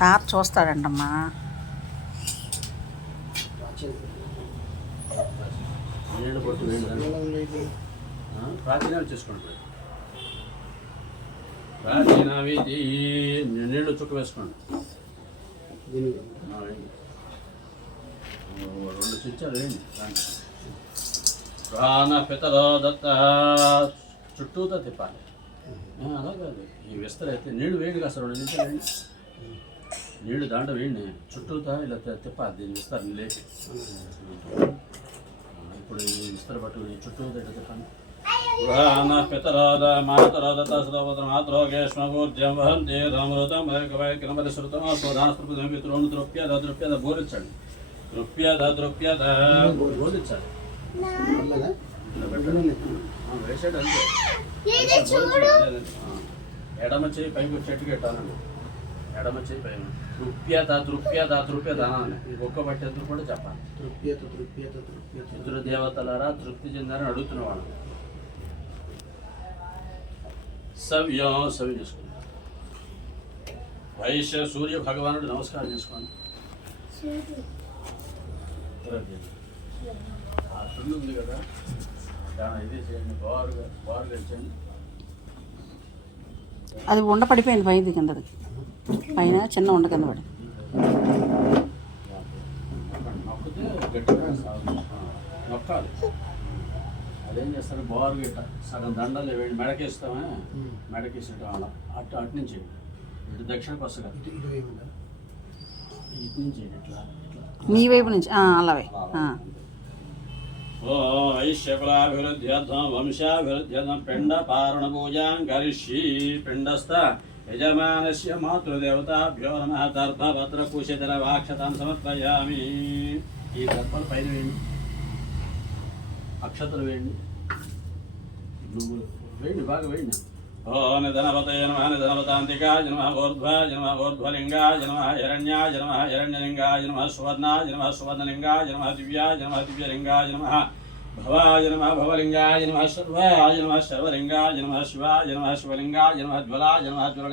తాత చూస్తాడంటమ్మా. నీళ్ళు పట్టు వేయండి, ప్రాచీనాలు చేసుకోండి. ప్రాచీనవి నీళ్ళు చుక్క వేసుకోండి. 2 చెంచాలు వేయండి. ప్రాణ పితరో దత్త చుట్టూతో తిప్పాలి. అలా కాదు, ఈ విస్తర అయితే నీళ్ళు వేయండి కాస్త 2 నిమిషాలు వేయండి. నీళ్ళు దాంట్లో వేయండి, చుట్టూతో ఇలా తిప్పాలి. దీన్ని విస్తరని లేచి ఇప్పుడు ఈ విస్తర పట్టు చుట్టూతో ఇట్లా తిప్పండి. పురాణ పితరోద మాతరోదత శ్రోపత్ర మాతరోగేష్మూర్జం వహంతి రామృతం వైకమరి శృతం స్వధానస్పృతం పితృను ద్రవ్యద ద్రవ్యద బోధించండి. ద్రవ్యద బోధించాలి. వేసాడు అంతే. ఎడమ చేయి పైకి చెట్టుకి పెట్టాలండి. ఎడమ చేయి పైన తృప్యత అనాలి. ఒక్క పట్టేందుకు కూడా చెప్పాలి. పితృదేవతలారా తృప్తి చెందారని అడుగుతున్నవాడు. సవ్య చేసుకోండి. వైశ్య సూర్య భగవానుడు నమస్కారం చేసుకోండి. ఆ సుళ్ళు ఉంది కదా, ఇది చేయండి. బారుగా ఇచ్చేయండి. అది ఉండ పడిపోయింది పైది కిందది, పైన చిన్న ఉండ కింద పడి. నొక్కితే గట్టిగా నొక్కాలి. అదేం చేస్తారు, బారు గిట్ట సగం దండలు వేయండి. మెడకేస్తామే, మెడకేసేట అలా అటు నుంచి ఇటు దక్షిణకు వస్తుంది. ఇటు నుంచి ఇట్లా మీ వైపు నుంచి అలాగే. ఓ వైశ్యకులాభివృద్ధ్యర్థం వంశాభివృద్ధ్యర్థం పిండ పారణ పూజాం కరిష్యి. పిండస్థ యజమానస్య మాతృదేవతాభ్యో నమః. దర్భపత్ర కుశితర వాక్షతాం సమర్పయామి. ఈ దర్భలు పైన వేయండి, అక్షతలు వేయండి, నువ్వులు వేయండి, బాగా వేయండి. ఓ నిధనపతయ నమః నిధనపతాంతికాయ నమః ఊర్ధ్వాయ నమః ఊర్ధ్వలింగాయ నమః హిరణ్యాయ నమః హిరణ్యలింగాయ నమః సువర్ణాయ నమః సువర్ణలింగాయ నమః దివ్యాయ నమః దివ్యలింగాయ నమః భవాయ నమః భవలింగాయ నమః సర్వాయ నమః సర్వలింగాయ నమః శివాయ నమః శివలింగాయ నమః జ్వలాయ నమః జ్వల